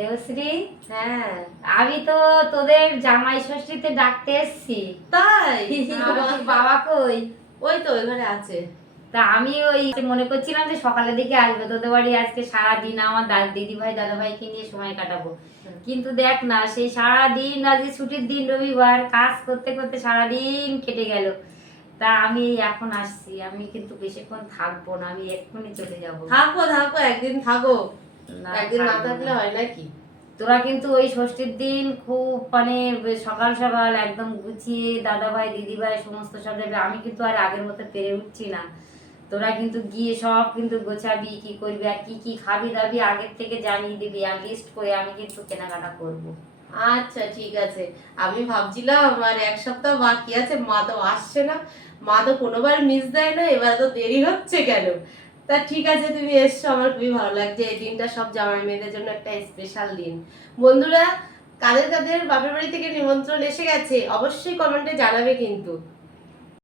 দেবশ্রী, হ্যাঁ আমি তো তোদের জামাই ষষ্ঠীতে ডাকতে এসছি। তাই? আমার বাবা কই? ওই তো ওই ঘরে আছে। তা আমি ওই মনে করছিলাম যে সকালের দিকে আসবে তোদের বাড়ি, আজকে সারাদিন আমার দিদি ভাই দাদা ভাইকে নিয়ে সময় কাটাবো। কিন্তু দেখ না, সেই সারাদিন আজকে ছুটির দিন, রবিবার, কাজ করতে করতে সারাদিন কেটে গেল। তা আমি এখন আসছি, আমি কিন্তু বেশিক্ষণ থাকবো না, আমি এক্ষুনি চলে যাবো। থাকো থাকো, একদিন থাকো। না, একদিন না থাকবো থাকলে না। হয় নাকি? তোরা কিন্তু ওই ষষ্ঠীর দিন খুব মানে সকাল সকাল একদম গুছিয়ে দাদা ভাই দিদি ভাই সমস্ত সব যাবে, আমি কিন্তু আর আগের মতো পেরে উঠছি না। তোরা কিন্তু গিয়ে সব কিন্তু গোছাবি, কি করবি আর কি কি খাবি দাবি আগের থেকে জানিয়ে দিবি, আর লিস্ট করে আমি কিন্তু কেনাকাটা করব। আচ্ছা ঠিক আছে। আমি ভাবছিলাম আমার এক সপ্তাহ বাকি আছে, মা তো আসছে না। মা তো কোনোবার মিস দেয় না, এবার তো দেরি হচ্ছে কেন? তা ঠিক আছে, তুমি এসছো, আমার খুবই ভালো লাগছে। এই দিনটা সব জামাই মেয়েদের জন্য একটা স্পেশাল দিন। বন্ধুরা, কাদের কাদের বাপের বাড়ি থেকে নিমন্ত্রণ এসে গেছে অবশ্যই কমেন্টে জানাবে কিন্তু।